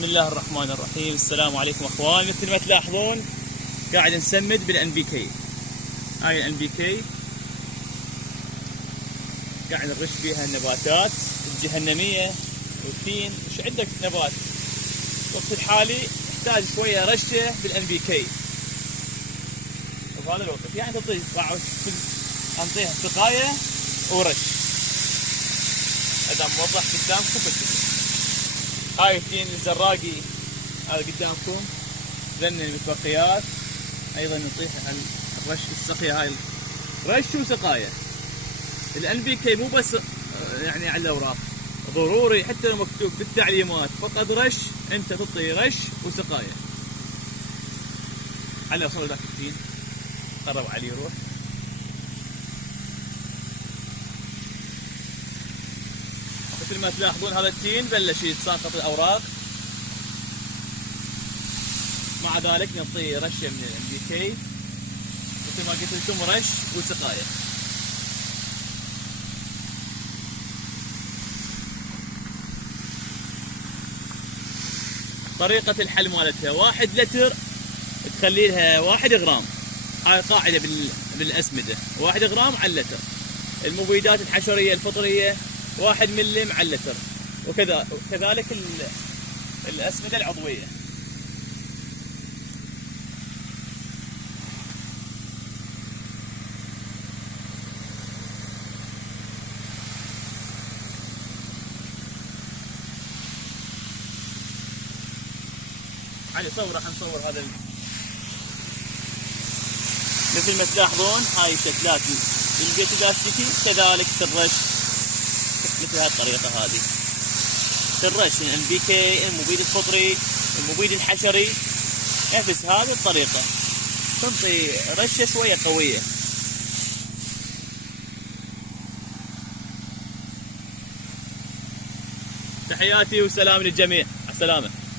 بسم الله الرحمن الرحيم. السلام عليكم اخوان. مثل ما تلاحظون قاعد نسمد بالان بي كي. هاي الان بي كي قاعد نرش بيها النباتات الجهنميه والتين. وش عندك نبات الوقت الحالي يحتاج شويه رشه بالان بي كي بهذا الوقت، يعني انطيها سقايه ورش. هذا موضح قدامكم بالفيديو. هاي التين الزراقي هذا قدامكم، ذن المتبقيات ايضا نعطيها الرش السقيه. هاي رش وسقايه. الان بي كي مو بس يعني على الاوراق، ضروري حتى لو مكتوب بالتعليمات فقط رش، انت تعطي رش وسقايه. على وصل ذاك التين قرب عليه روح. مثل ما تلاحظون هذا التين بلش يتساقط الاوراق، مع ذلك نعطيه رشه من الان بي كي مثل ما قلت لكم، رش وسقايه. طريقة الحل مالتها 1 لتر تخلي لها 1 غرام. هاي قاعدة بالأسمدة، 1 غرام على اللتر. المبيدات الحشرية الفطرية 1 ملم على اللتر، وكذلك الأسمدة العضوية. علي صور، راح نصور هذا مثل ما تلاحظون. هاي الشتلات البيت اللاستيكي كذلك ترش مثل هالطريقة هذه. ترش الان بي كي، المبيد الفطري، المبيد الحشري، نفس هذه الطريقة. تنطي رشة شوية قوية. تحياتي وسلام للجميع. السلامة.